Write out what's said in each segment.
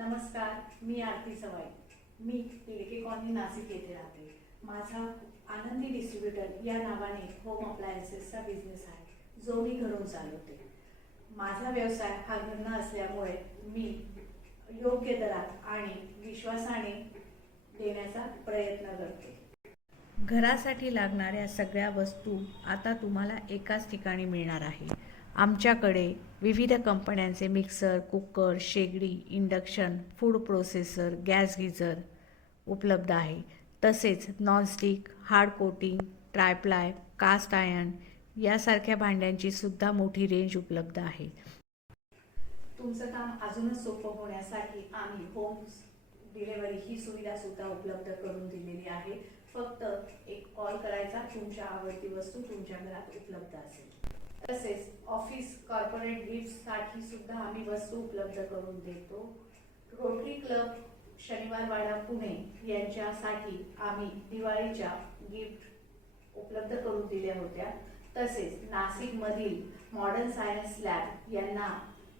नमस्कार, मी आरती सवाई. मी टिळके कॉलनी नाशिक येथे राहते. माझा आनंदी डिस्ट्रीब्युटर या नावाने होम अप्लायन्सेसचा बिझनेस आहे, जो मी घरून चालवते. माझा व्यवसाय हा घरना असल्यामुळे मी योग्य दरात आणि विश्वासाने देण्याचा प्रयत्न करते. घरासाठी लागणाऱ्या सगळ्या वस्तू आता तुम्हाला एकाच ठिकाणी मिळणार आहे. आमच्याकडे विविध कंपन्यांचे मिक्सर, कुकर, शेगडी, induction, food processor, gas geyser उपलब्ध आहे. तसेच nonstick, hard coating, triply, cast iron यासारख्या भांड्यांची सुद्धा मोठी रेंज उपलब्ध आहे. तुमचं काम अजूनच सोपं होण्यासाठी आम्ही होम डिलिव्हरी ही सुविधा सुद्धा उपलब्ध करून दिलेली आहे. फक्त एक कॉल करायचा, तुमच्या आवडती वस्तू तुमच्या घरात उपलब्ध असेल. तसेच ऑफिस, कॉर्पोरेट गिफ्टसाठी सुद्धा आम्ही वस्तू उपलब्ध करून देतो. रोटरी क्लब शनिवारवाडा पुणे यांच्यासाठी आम्ही दिवाळीच्या गिफ्ट उपलब्ध करून दिल्या होत्या. तसेच नाशिकमधील मॉडर्न सायन्स लॅब यांना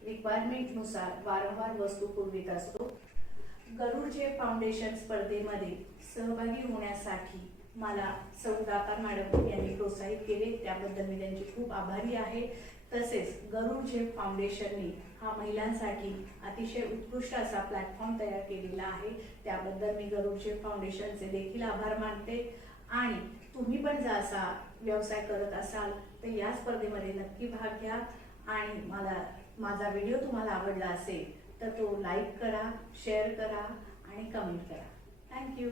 रिक्वायरमेंटनुसार वारंवार वस्तू पुरवित असतो. गरुडचे फाउंडेशन स्पर्धेमध्ये सहभागी होण्यासाठी मला सौ दातार मॅडम यांनी प्रोत्साहित केले, त्याबद्दल मी त्यांची खूप आभारी आहे. तसेच गरुडचे फाउंडेशनने हा महिलांसाठी अतिशय उत्कृष्ट असा प्लॅटफॉर्म तयार केलेला आहे, त्याबद्दल मी गरुडचे फाउंडेशनचे देखील आभार मानते. आणि तुम्ही पण जर असा व्यवसाय करत असाल तर या स्पर्धेमध्ये नक्की भाग घ्या. आणि माझा व्हिडिओ तुम्हाला आवडला असेल तर तो लाईक करा, शेअर करा आणि कमेंट करा. थँक्यू.